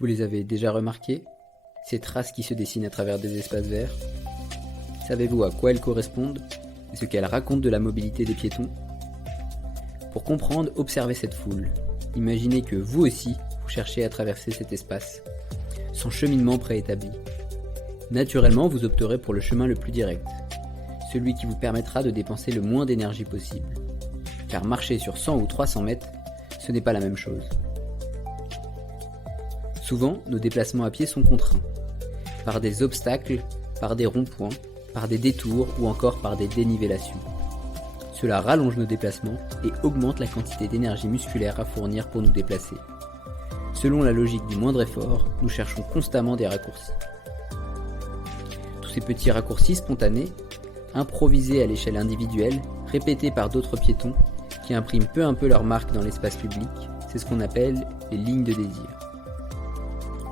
Vous les avez déjà remarquées, ces traces qui se dessinent à travers des espaces verts? Savez-vous à quoi elles correspondent et ce qu'elles racontent de la mobilité des piétons? Pour comprendre, observez cette foule. Imaginez que vous aussi, vous cherchez à traverser cet espace, son cheminement préétabli. Naturellement, vous opterez pour le chemin le plus direct, celui qui vous permettra de dépenser le moins d'énergie possible. Car marcher sur 100 ou 300 mètres, ce n'est pas la même chose. Souvent, nos déplacements à pied sont contraints, par des obstacles, par des ronds-points, par des détours ou encore par des dénivellations. Cela rallonge nos déplacements et augmente la quantité d'énergie musculaire à fournir pour nous déplacer. Selon la logique du moindre effort, nous cherchons constamment des raccourcis. Tous ces petits raccourcis spontanés, improvisés à l'échelle individuelle, répétés par d'autres piétons, qui impriment peu à peu leur marque dans l'espace public, c'est ce qu'on appelle les lignes de désir.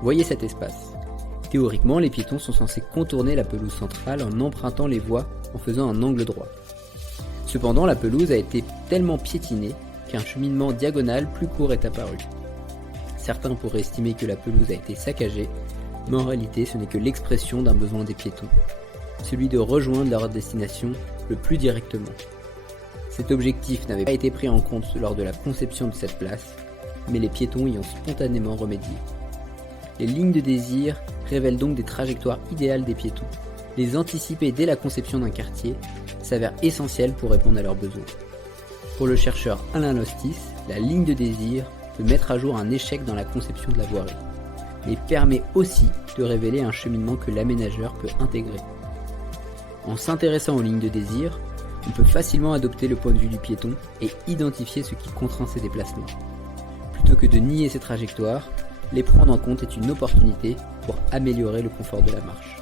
Voyez cet espace. Théoriquement, les piétons sont censés contourner la pelouse centrale en empruntant les voies en faisant un angle droit. Cependant, la pelouse a été tellement piétinée qu'un cheminement diagonal plus court est apparu. Certains pourraient estimer que la pelouse a été saccagée, mais en réalité ce n'est que l'expression d'un besoin des piétons, celui de rejoindre leur destination le plus directement. Cet objectif n'avait pas été pris en compte lors de la conception de cette place, mais les piétons y ont spontanément remédié. Les lignes de désir révèlent donc des trajectoires idéales des piétons. Les anticiper dès la conception d'un quartier s'avère essentiel pour répondre à leurs besoins. Pour le chercheur Alain Lostis, la ligne de désir peut mettre à jour un échec dans la conception de la voirie, mais permet aussi de révéler un cheminement que l'aménageur peut intégrer. En s'intéressant aux lignes de désir, on peut facilement adopter le point de vue du piéton et identifier ce qui contraint ses déplacements. Plutôt que de nier ces trajectoires, les prendre en compte est une opportunité pour améliorer le confort de la marche.